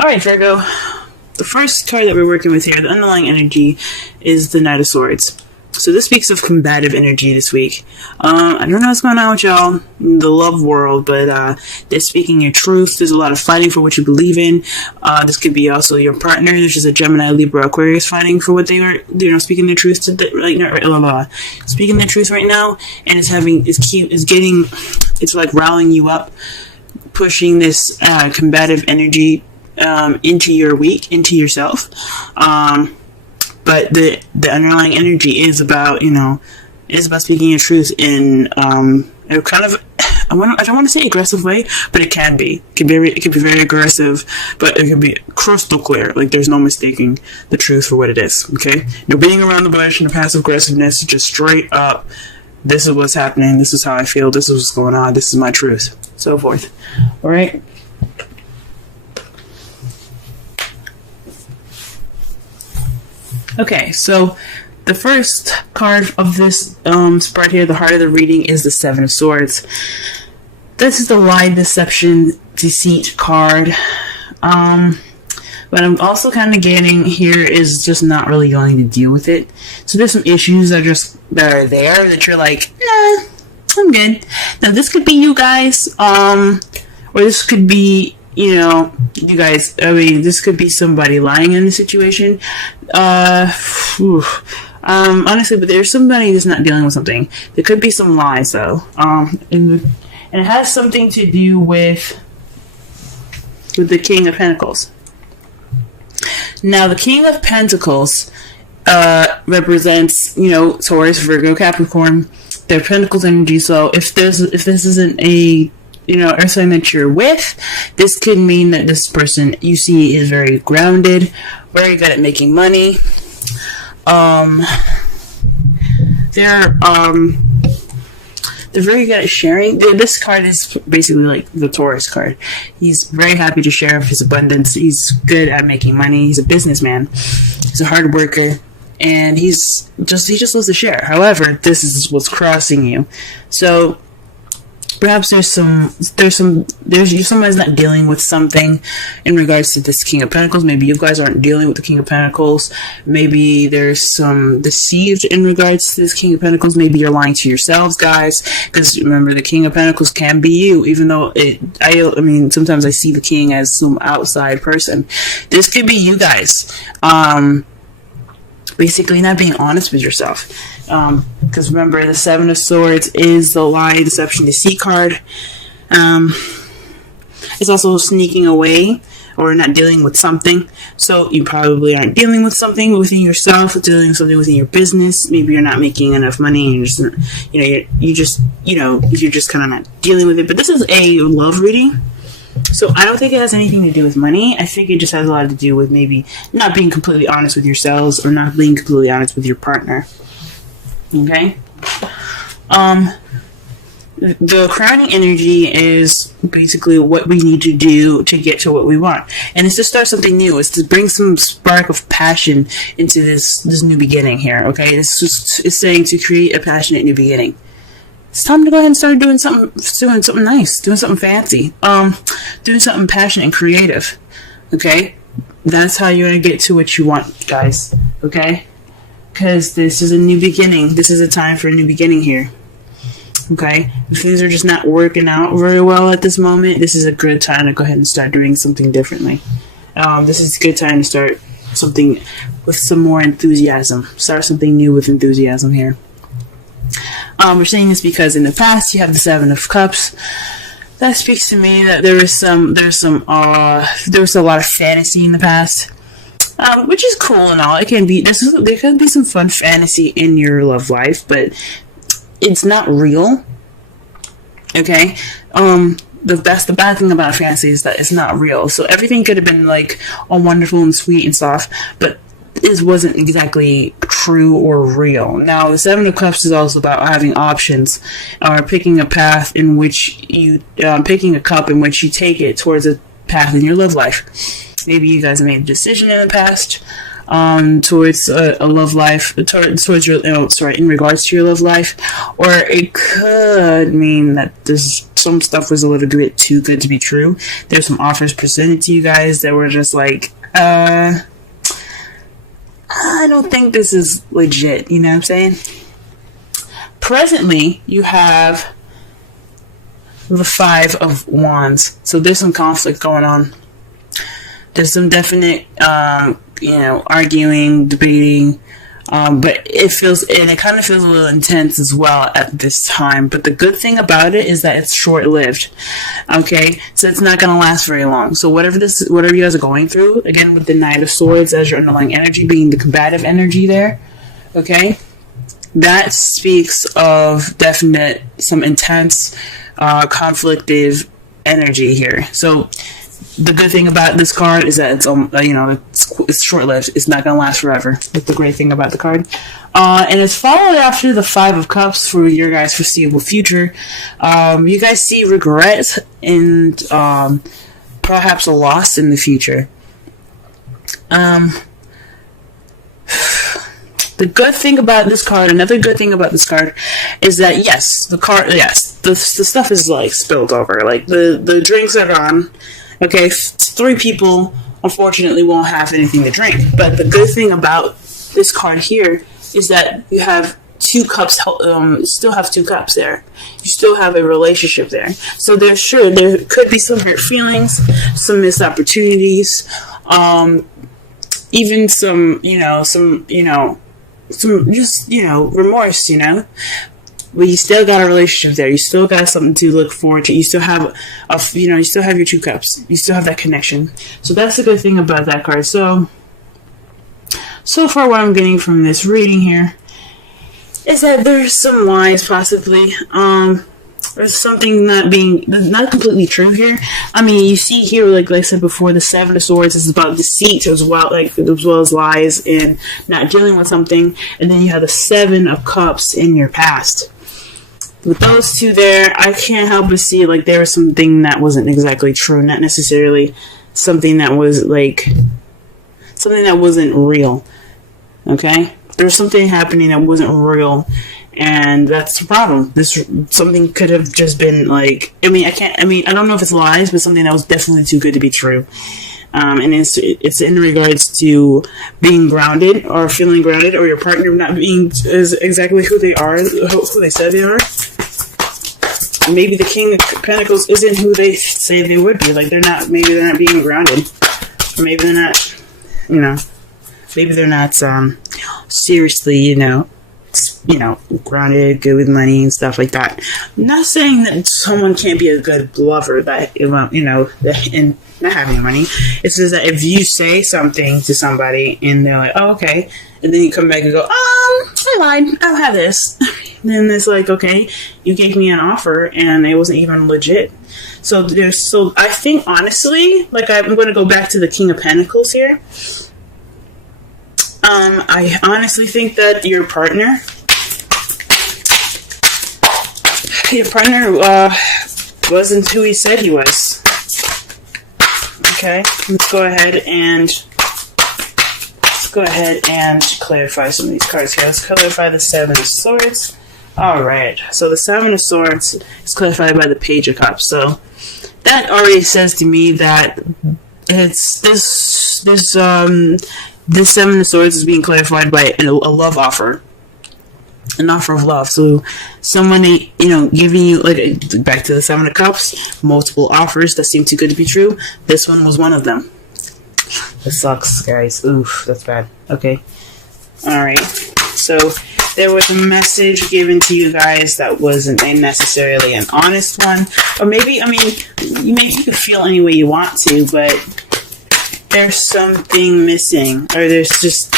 Alright, Virgo. The first card that we're working with here, the underlying energy, is the Knight of Swords. So this speaks of combative energy this week. I don't know what's going on with y'all in the love world, but they're speaking your truth. There's a lot of fighting for what you believe in. This could be also your partner, which is a Gemini, Libra, Aquarius, fighting for what they are, speaking their truth to speaking their truth right now, and it's like rallying you up, pushing this combative energy into your week, into yourself. But the underlying energy is about, speaking your truth in a kind of, I don't want to say aggressive way, but it can be. It can be very aggressive, but it can be crystal clear. Like, there's no mistaking the truth for what it is, okay? No beating around the bush and the passive aggressiveness, just straight up, this is what's happening, this is how I feel, this is what's going on, this is my truth, so forth. Alright? Okay, so the first card of this spread here, the heart of the reading, is the Seven of Swords. This is the lie, deception, deceit card. But I'm also kind of getting here is just not really going to deal with it. So there's some issues that are there that you're like, nah, I'm good. Now this could be you guys, or this could be, you guys, this could be somebody lying in the situation. Honestly, but there's somebody that's not dealing with something. There could be some lies, though. And it has something to do with the King of Pentacles. Now, the King of Pentacles represents, Taurus, Virgo, Capricorn, their Pentacles energy. So if this isn't a earth sign that you're with, this could mean that this person you see is very grounded, very good at making money. They're very good at sharing. This card is basically like the Taurus card. He's very happy to share his abundance. He's good at making money. He's a businessman. He's a hard worker. And he just loves to share. However, this is what's crossing you. So perhaps somebody's not dealing with something in regards to this King of Pentacles. Maybe you guys aren't dealing with the King of Pentacles. Maybe there's some deceived in regards to this King of Pentacles. Maybe you're lying to yourselves, guys. Because remember, the King of Pentacles can be you, even though sometimes I see the King as some outside person. This could be you guys. Basically not being honest with yourself. Because remember, the Seven of Swords is the lie, deception, deceit card. It's also sneaking away or not dealing with something. So you probably aren't dealing with something within yourself, dealing with something within your business. Maybe you're not making enough money and you're just kind of not dealing with it. But this is a love reading. So I don't think it has anything to do with money. I think it just has a lot to do with maybe not being completely honest with yourselves or not being completely honest with your partner. Okay? The crowning energy is basically what we need to do to get to what we want. And it's to start something new. It's to bring some spark of passion into this new beginning here. Okay? It's saying to create a passionate new beginning. It's time to go ahead and start doing something nice, doing something fancy, doing something passionate and creative. Okay, that's how you're gonna get to what you want, guys. Okay, because this is a new beginning. This is a time for a new beginning here. Okay, if things are just not working out very well at this moment, this is a good time to go ahead and start doing something differently. This is a good time to start something with some more enthusiasm. Start something new with enthusiasm here. We're saying this because in the past you have the Seven of Cups. That speaks to me that there was a lot of fantasy in the past, which is cool and all. It can be there can be some fun fantasy in your love life, but it's not real. Okay, the bad thing about fantasy is that it's not real. So everything could have been like all wonderful and sweet and soft, but it wasn't exactly true or real. Now, the Seven of Cups is also about having options, or picking a path in which picking a cup in which you take it towards a path in your love life. Maybe you guys made a decision in the past towards a love life, towards your, in regards to your love life, or it could mean that this some stuff was a little bit too good to be true. There's some offers presented to you guys that were just like, I don't think this is legit, you know what I'm saying? Presently, you have the Five of Wands. So there's some conflict going on. There's some definite, arguing, debating, but it kind of feels a little intense as well at this time. But the good thing about it is that it's short-lived. Okay, so it's not going to last very long. So whatever you guys are going through, again with the Knight of Swords as your underlying energy being the combative energy there, okay, that speaks of definite some intense, conflictive energy here. So the good thing about this card is that it's short-lived. It's not going to last forever. That's the great thing about the card. And it's followed after the Five of Cups for your guys' foreseeable future. You guys see regret and perhaps a loss in the future. The good thing about this card, another good thing about this card, is that the stuff is like spilled over. Like the drinks are gone. Okay, 3 people unfortunately won't have anything to drink. But the good thing about this card here is that you have 2 cups. Still have 2 cups there. You still have a relationship there. So there could be some hurt feelings, some missed opportunities, even some remorse, but you still got a relationship there. You still got something to look forward to. You still have you still have your 2 cups. You still have that connection. So that's the good thing about that card. So far what I'm getting from this reading here is that there's some lies possibly. There's something not completely true here. I mean, you see here, like I said before, the Seven of Swords is about deceit as well as lies and not dealing with something. And then you have the Seven of Cups in your past. With those 2 there, I can't help but see like there was something that wasn't exactly true, not necessarily something that wasn't real. Okay, there's something happening that wasn't real. And that's the problem. Something could have just been like, I don't know if it's lies, but something that was definitely too good to be true. And it's in regards to being grounded or feeling grounded, or your partner not being exactly who they are, who they said they are. Maybe the King of Pentacles isn't who they say they would be. Like maybe they're not being grounded. Or maybe they're not, maybe they're not seriously, grounded, good with money and stuff like that. I'm not saying that someone can't be a good lover and not having money. It's just that if you say something to somebody and they're like, oh, okay, and then you come back and go, I lied, I don't have this. Then it's like, okay, you gave me an offer and it wasn't even legit. So I think honestly, like I'm going to go back to the King of Pentacles here. I honestly think that your partner wasn't who he said he was. Okay, let's go ahead and clarify some of these cards here. Let's clarify the Seven of Swords. Alright, so the Seven of Swords is clarified by the Page of Cups. So that already says to me that it's this Seven of Swords is being clarified by a love offer. An offer of love. So someone, giving you, like, back to the Seven of Cups, multiple offers that seem too good to be true. This one was one of them. That sucks, guys. Oof, that's bad. Okay. Alright. So there was a message given to you guys that wasn't necessarily an honest one. Or maybe, you could feel any way you want to, but there's something missing, or there's just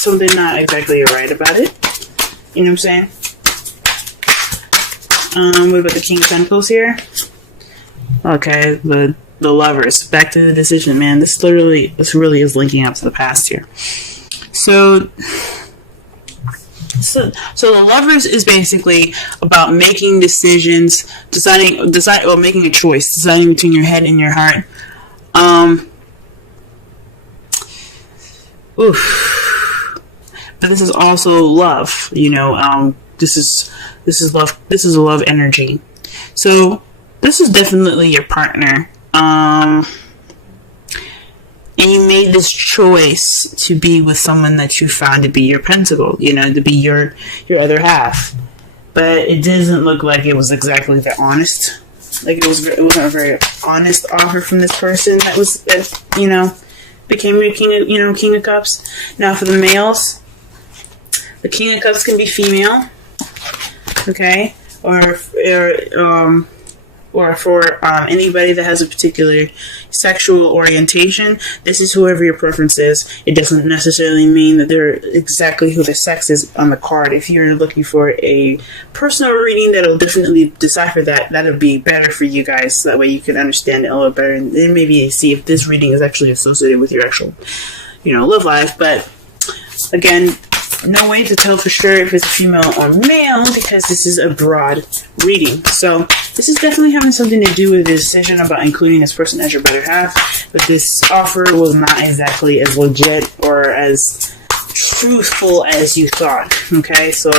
something not exactly right about it. You know what I'm saying? What about the King of Pentacles here? Okay, the Lovers. Back to the decision, man. This really is linking up to the past here. So the Lovers is basically about making decisions, making a choice, deciding between your head and your heart. But this is also love, this is love. This is a love energy. So this is definitely your partner. And you made this choice to be with someone that you found to be your pentacle, to be your other half. But it doesn't look like it was exactly the honest. Like it wasn't a very honest offer from this person that became your King of Cups. Now for the males, the King of Cups can be female, okay, or for anybody that has a particular sexual orientation. This is whoever your preference is. It doesn't necessarily mean that they're exactly who the sex is on the card. If you're looking for a personal reading that'll definitely decipher that, that'll be better for you guys. So that way you can understand it a little better, and then maybe see if this reading is actually associated with your actual, love life. But again, no way to tell for sure if it's a female or male, because this is a broad reading. So this is definitely having something to do with the decision about including this person as your better half. But this offer was not exactly as legit or as truthful as you thought. Okay, so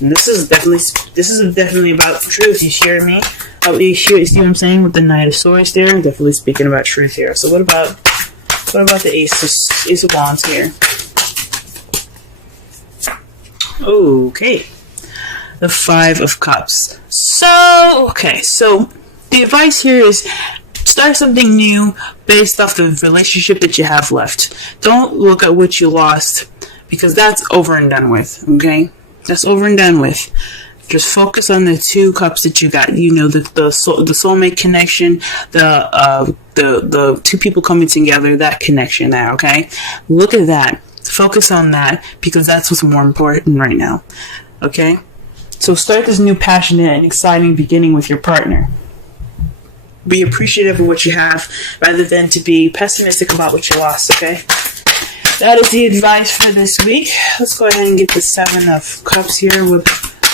this is definitely about truth. You hear me? You see what I'm saying with the Knight of Swords there? I'm definitely speaking about truth here. So what about the Ace of Wands here? Okay, the Five of Cups. So the advice here is start something new based off the relationship that you have left. Don't look at what you lost, because that's over and done with, okay? That's over and done with. Just focus on the two cups that you got. The soulmate connection, the two people coming together, that connection there, okay? Look at that. Focus on that, because that's what's more important right now. Okay? So start this new passionate and exciting beginning with your partner. Be appreciative of what you have rather than to be pessimistic about what you lost, okay? That is the advice for this week. Let's go ahead and get the Seven of Cups here. What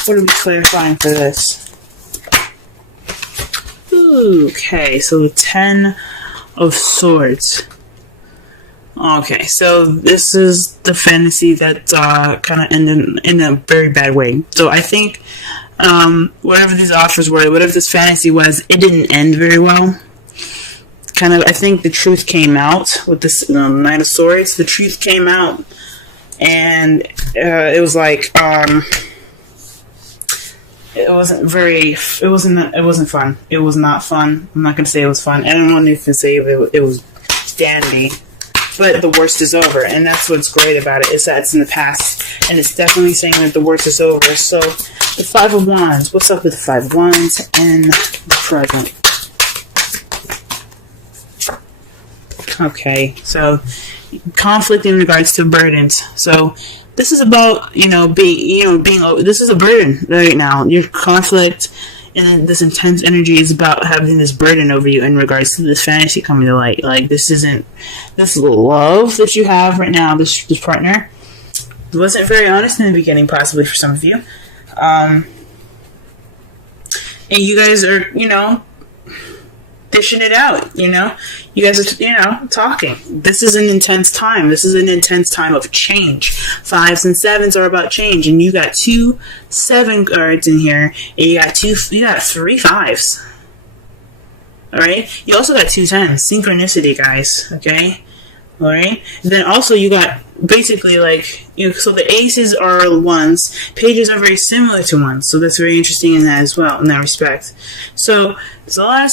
are we clarifying for this? Okay, so the Ten of Swords. Okay, so this is the fantasy that kind of ended in a very bad way. So I think whatever these offers were, whatever this fantasy was, it didn't end very well. I think the truth came out with this Knight of Swords. The truth came out, and it was like it wasn't fun. It was not fun. I'm not gonna say it was fun. I don't want to even say it was dandy. But the worst is over, and that's what's great about it, is that it's in the past, and it's definitely saying that the worst is over. So, the Five of Wands. What's up with the Five of Wands and the present? Okay, so conflict in regards to burdens. So, this is about being. This is a burden right now. Your conflict and this intense energy is about having this burden over you in regards to this fantasy coming to light. Like, this love that you have right now, this partner, wasn't very honest in the beginning, possibly for some of you. And you guys are, dishing it out, You guys are, talking. This is an intense time. This is an intense time of change. Fives and sevens are about change, and you got 2 7 cards in here, and you got 3 fives. Alright? You also got 2 10s. Synchronicity, guys. Okay? Alright? Then also you got basically so the aces are ones, pages are very similar to ones, so that's very interesting in that as well, in that respect. So there's a lot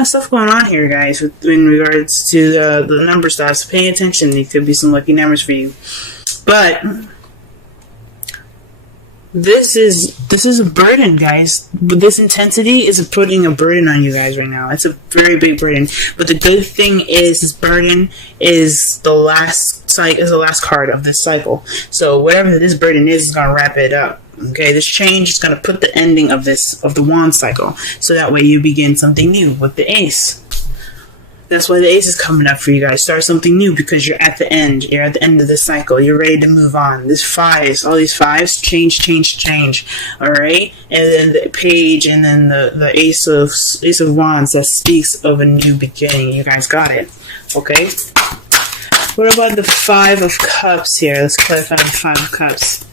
of stuff going on here, guys, in regards to the number stuff. So pay attention. There could be some lucky numbers for you, but this is a burden, guys. This intensity is putting a burden on you guys right now. It's a very big burden. But the good thing is, this burden is the last card of this cycle. So whatever this burden is gonna wrap it up. Okay, this change is gonna put the ending of the wand cycle. So that way you begin something new with the ace. That's why the ace is coming up for you guys. Start something new, because you're at the end. You're at the end of the cycle. You're ready to move on. This fives, all these fives, change. Alright? And then the page, and then the ace of wands, that speaks of a new beginning. You guys got it. Okay? What about the Five of Cups here? Let's clarify the Five of Cups.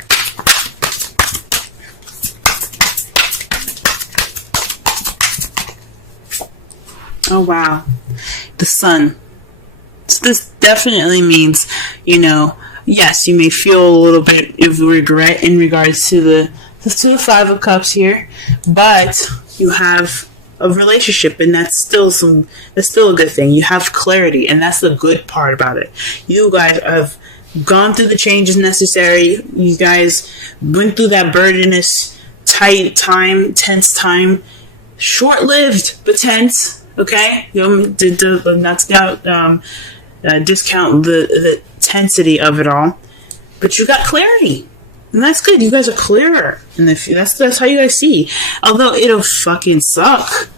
Oh, wow. The sun. So this definitely means, yes, you may feel a little bit of regret in regards to the Five of Cups here, but you have a relationship, and that's still a good thing. You have clarity, and that's the good part about it. You guys have gone through the changes necessary. You guys went through that burdenous, tight time, tense time, short-lived but tense. Okay, not discount the tensity of it all, but you got clarity, and that's good. You guys are clearer, and that's how you guys see. Although it'll fucking suck,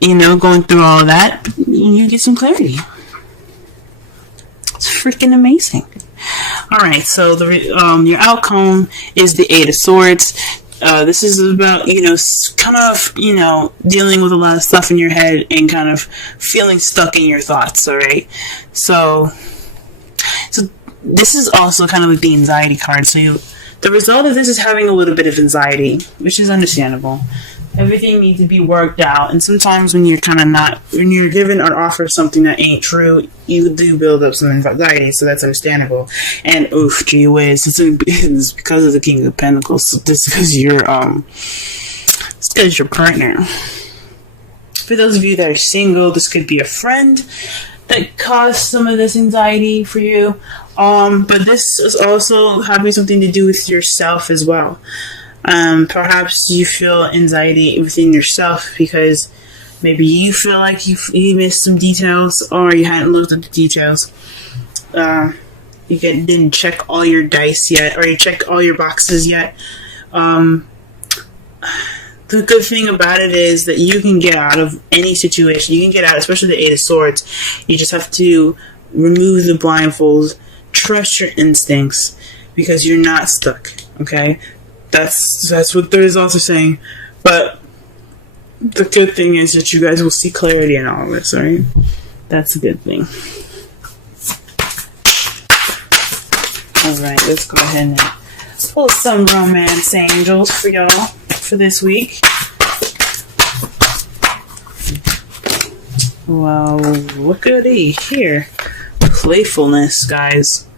going through all of that, you get some clarity. It's freaking amazing. All right, so your outcome is the Eight of Swords. This is about, kind of, dealing with a lot of stuff in your head and kind of feeling stuck in your thoughts, all right? So this is also kind of like the anxiety card. So the result of this is having a little bit of anxiety, which is understandable. Everything needs to be worked out, and sometimes when you're given an offer of something that ain't true, you do build up some anxiety, so that's understandable. And gee whiz, it's because of the King of Pentacles. So this is it's because your partner. For those of you that are single, this could be a friend that caused some of this anxiety for you. But this is also having something to do with yourself as well. Perhaps you feel anxiety within yourself because maybe you feel like you missed some details, or you hadn't looked at the details. You didn't check all your dice yet, or you check all your boxes yet. The good thing about it is that you can get out of any situation. You can get out, especially the Eight of Swords. You just have to remove the blindfolds, trust your instincts, because you're not stuck, okay? That's what Third is also saying. But the good thing is that you guys will see clarity in all of this, alright? That's a good thing. Alright, let's go ahead and pull some romance angels for y'all for this week. Well, look at here. Playfulness, guys.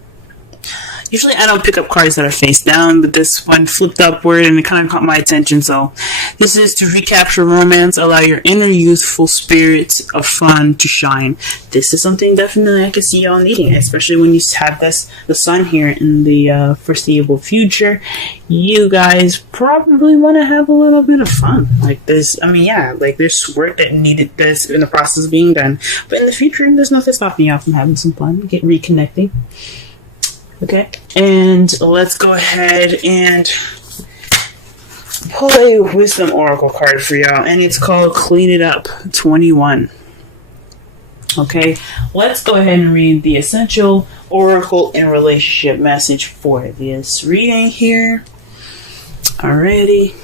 Usually I don't pick up cards that are face down, but this one flipped upward and it kind of caught my attention. So this is to recapture romance, allow your inner youthful spirit of fun to shine. This is something definitely I can see y'all needing, especially when you have the sun here in the foreseeable future. You guys probably want to have a little bit of fun. Like this, there's work that's in the process of being done. But in the future, there's nothing stopping y'all from having some fun, reconnecting. Okay, and let's go ahead and pull a Wisdom Oracle card for y'all, and it's called Clean It Up 21. Okay, let's go ahead and read the Essential Oracle and Relationship message for this reading here. Alrighty.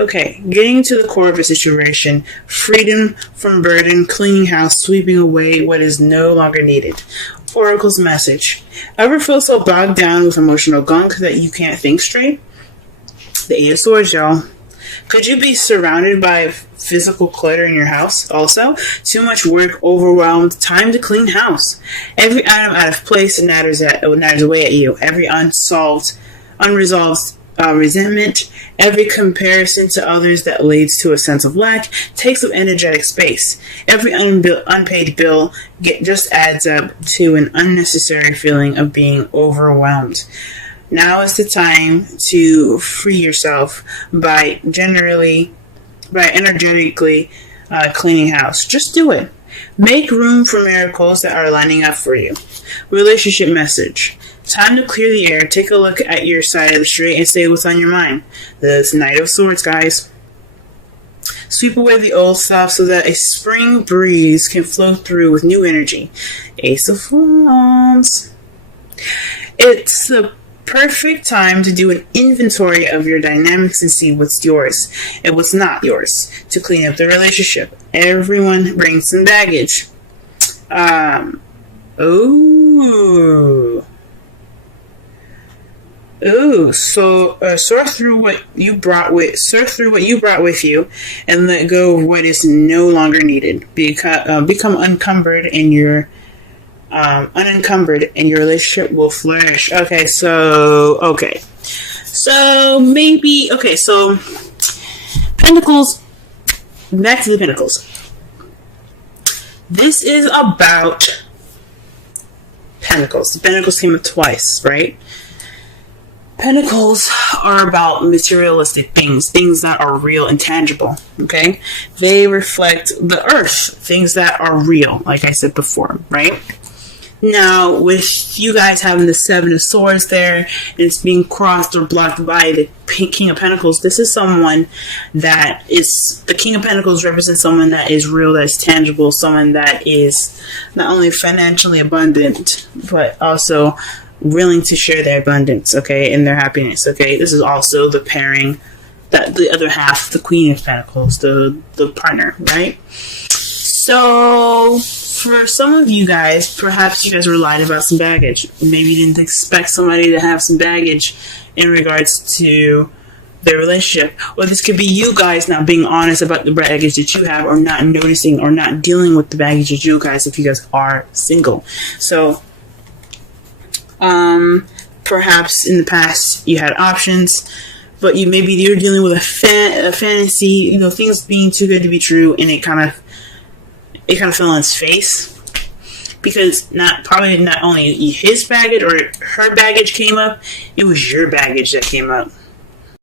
Okay, getting to the core of a situation, freedom from burden, cleaning house, sweeping away what is no longer needed. Oracle's message. Ever feel so bogged down with emotional gunk that you can't think straight? The Eight of Swords, y'all. Could you be surrounded by physical clutter in your house also? Too much work, overwhelmed, time to clean house. Every item out of place natters away at you. Every unresolved resentment, every comparison to others that leads to a sense of lack takes up energetic space. Every unpaid bill just adds up to an unnecessary feeling of being overwhelmed. Now is the time to free yourself by energetically cleaning house. Just do it. Make room for miracles that are lining up for you. Relationship message. Time to clear the air. Take a look at your side of the street and say what's on your mind. The Knight of Swords, guys. Sweep away the old stuff so that a spring breeze can flow through with new energy. Ace of Wands. It's the perfect time to do an inventory of your dynamics and see what's yours and what's not yours to clean up the relationship. Everyone brings some baggage. Ooh, so sort through what you brought with you, and let go of what is no longer needed. Become unencumbered, and your unencumbered, and your relationship will flourish. So maybe so Pentacles. Back to the Pentacles. This is about Pentacles. The Pentacles came up twice, right? Pentacles are about materialistic things that are real and tangible, okay? They reflect the earth, things that are real, like I said before, right? Now, with you guys having the Seven of Swords there, and it's being crossed or blocked by the King of Pentacles, this is someone that is... The King of Pentacles represents someone that is real, that is tangible, someone that is not only financially abundant, but also willing to share their abundance, okay, and their happiness, okay? This is also the pairing, that the other half, the Queen of Pentacles, the partner, right? So, for some of you guys, perhaps you guys were lied about some baggage. Maybe you didn't expect somebody to have some baggage in regards to their relationship. Or this could be you guys not being honest about the baggage that you have, or not noticing or not dealing with the baggage that you guys, if you guys are single. So, perhaps in the past you had options, but you're dealing with a fantasy, things being too good to be true, and it kind of fell on its face, because not only his baggage or her baggage came up, it was your baggage that came up.